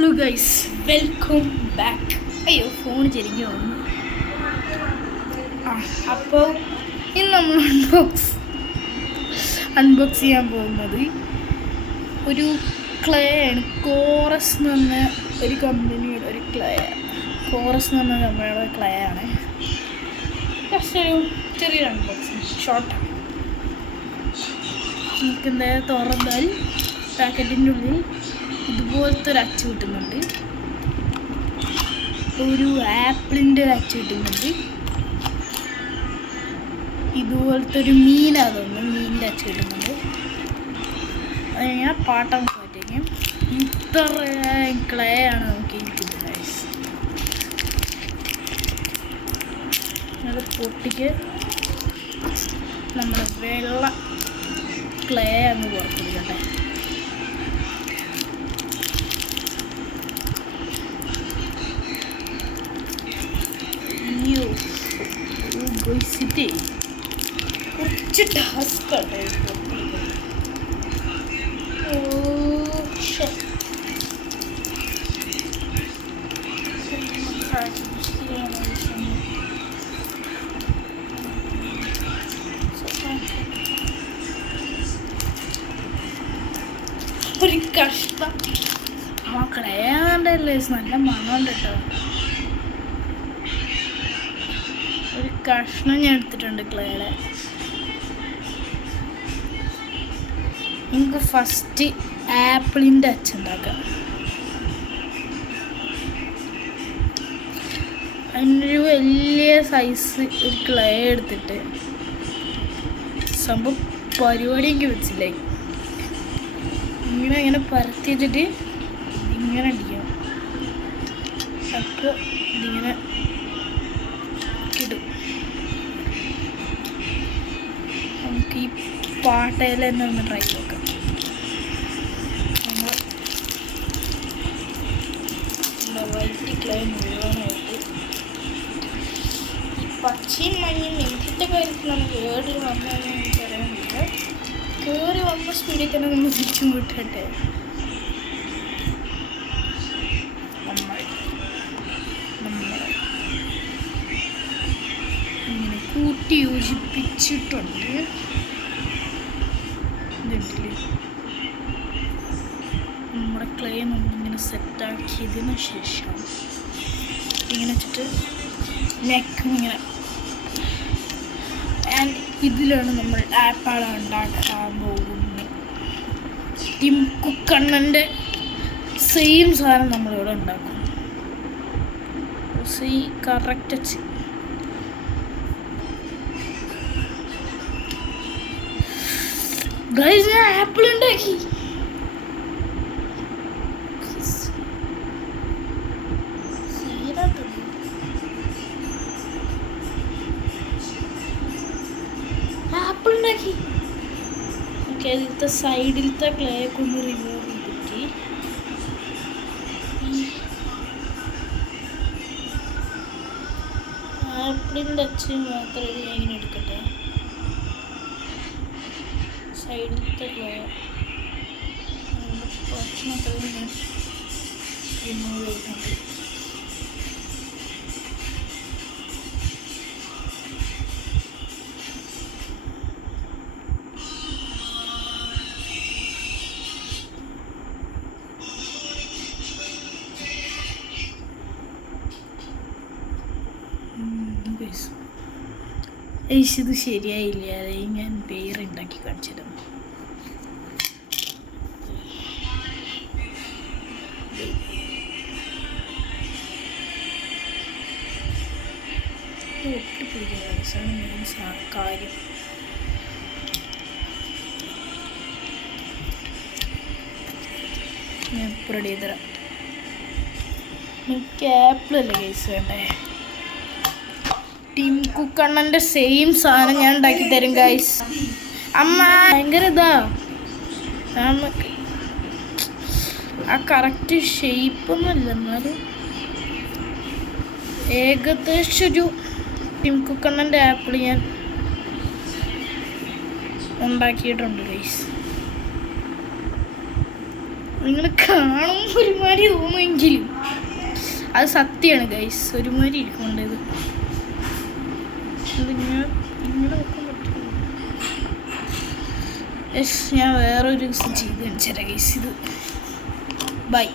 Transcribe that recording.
Hello guys, welcome back. അയ്യോ, phone ചെരിഞ്ഞു വന്നു. അപ്പോൾ ഇന്ന് നമ്മൾ അൺബോക്സ് ചെയ്യാൻ പോകുന്നത് ഒരു ക്ലേ ആണ്. കോറസ് എന്ന് പറഞ്ഞ ഒരു കമ്പനിയുടെ ഒരു ക്ലേ. കോറസ് എന്ന് പറഞ്ഞ കമ്പനിയുടെ ക്ലേ ആണ്. ജസ്റ്റ് ഒരു ചെറിയൊരു അൺബോക്സിങ് ഷോർട്ടാണ്. നമുക്ക് എന്തായാലും തുറന്നാൽ പാക്കറ്റിൻ്റെ ഉള്ളിൽ ഇതുപോലത്തെ ഒരു അച്ച് കിട്ടുന്നുണ്ട്. ഒരു ആപ്പിളിൻ്റെ ഒരു അച്ച് കിട്ടുന്നുണ്ട്. ഇതുപോലത്തെ ഒരു മീനാണ്, മീനിൻ്റെ അച്ച് കിട്ടുന്നുണ്ട്. അത് ഞാൻ പാട്ടം മാറ്റിക്കും. ഇത്ര ക്ലേ ആണ് നമുക്ക് ഇരിക്കുന്നത്. അത് പൊട്ടിക്ക് നമ്മുടെ വെള്ള ക്ലേ അങ്ങ് പുറത്തിരിക്കട്ടെ. കുറച്ച് ടാസ്ക് ആണ്. ഒരു കഷ്ടം കളയാണ്ടല്ലേ, നല്ല മണമുണ്ട് കേട്ടോ. ഒരു കഷ്ണം ഞാൻ എടുത്തിട്ടുണ്ട് ക്ലേയുടെ. നമുക്ക് ഫസ്റ്റ് ആപ്പിളിൻ്റെ അച്ചുണ്ടാക്കാം. അതിനൊരു വലിയ സൈസ് ഒരു ക്ലേ എടുത്തിട്ട് സംഭവം പരിപാടിയൊക്കെ വെച്ചില്ലേ, ഇങ്ങനെ പരത്തി വെച്ചിട്ട് ഇങ്ങനെ അടിക്കണം. അപ്പോൾ ഇതിങ്ങനെ ഇടും. നമുക്ക് ഈ പാട്ടയിൽ തന്നെ ഒന്ന് ട്രൈ നോക്കാം. വൈറ്റ് ക്ലേ മുഴുവനായിട്ട് ഈ പച്ചയും മഞ്ഞയും എന്തിൻ്റെ കാര്യത്തിൽ നമുക്ക് ഏടിൽ വന്നതെന്ന് എനിക്ക് അറിയാനില്ല. കയറി വന്ന സ്പീഡിൽ തന്നെ നമ്മൾ തിരിച്ചും വിട്ടട്ടെ. ഇങ്ങനെ കൂട്ടി യോജിപ്പിച്ചിട്ടുണ്ട്. നമ്മുടെ ക്ലേ നമ്മളിങ്ങനെ സെറ്റാക്കിയതിന് ശേഷം ഇങ്ങനെ വെച്ചിട്ട് നെക്കും ഇങ്ങനെ. ആൻഡ് ഇതിലാണ് നമ്മൾ ആപ്പിൾ ഉണ്ടാക്കാൻ പോകുന്നത്. ടിം കുക്ക് സെയിം സാധനം നമ്മളിവിടെ ഉണ്ടാക്കും. കറക്റ്റ് ഗൈസ്, ഞാൻ ആപ്പിൾ ഉണ്ടാക്കി. ആപ്പിൾ ഉണ്ടാക്കി. ഓക്കെ, അതിലത്തെ സൈഡിലത്തെ ക്ലേ ഒക്കെ ഒന്ന് റിമൂവ് ചെയ്തിട്ട് ആപ്പിളിൻ്റെ അച്ച് മാത്രമേ ഞാൻ ഇങ്ങനെ എടുക്കട്ടെ. സൈഡിലത്തെ ക്ലേ ഭക്ഷണത്തിൽ ഞാൻ റിമൂവ് ചെയ്യുന്നുണ്ട്. ഇത് ശരിയായില്ല, അതായത് ഞാൻ വേറെ ഉണ്ടാക്കി കാണിച്ചിരുന്നു. ഒട്ടിപ്പിടിക്കുന്ന മെയിൻ കാര്യം. ഞാൻ ഇപ്പോൾ റെഡി ചെയ്ത് തരാം. എനിക്ക് ആപ്പിളല്ലേ കേസ് വേണ്ടേ. ടിം കുക്ക് സെയിം സാധനം ഞാൻ ഉണ്ടാക്കി തരും ഗൈസ്. അമ്മ ഭയങ്കര ഇതാ, നമുക്ക് ആ കറക്റ്റ് ഷേപ്പൊന്നുമില്ല, എന്നാലും ഏകദേശം ഒരു ടിം കുക്ക് ആപ്പിൾ ഞാൻ ഉണ്ടാക്കിയിട്ടുണ്ട് ഗൈസ്. നിങ്ങൾ കാണുമ്പോൾ ഒരുമാതിരി തോന്നുമെങ്കിലും അത് സത്യമാണ് ഗൈസ്. ഒരുമാതിരി ഇരിക്കുന്നുണ്ട് ഇത്. ഇങ്ങനെ വെക്കാൻ പറ്റും. ഞാൻ വേറൊരു ദിവസം ചെയ്ത് കാണിച്ചു തരാം ഗൈസ്. ഇത് ബൈ.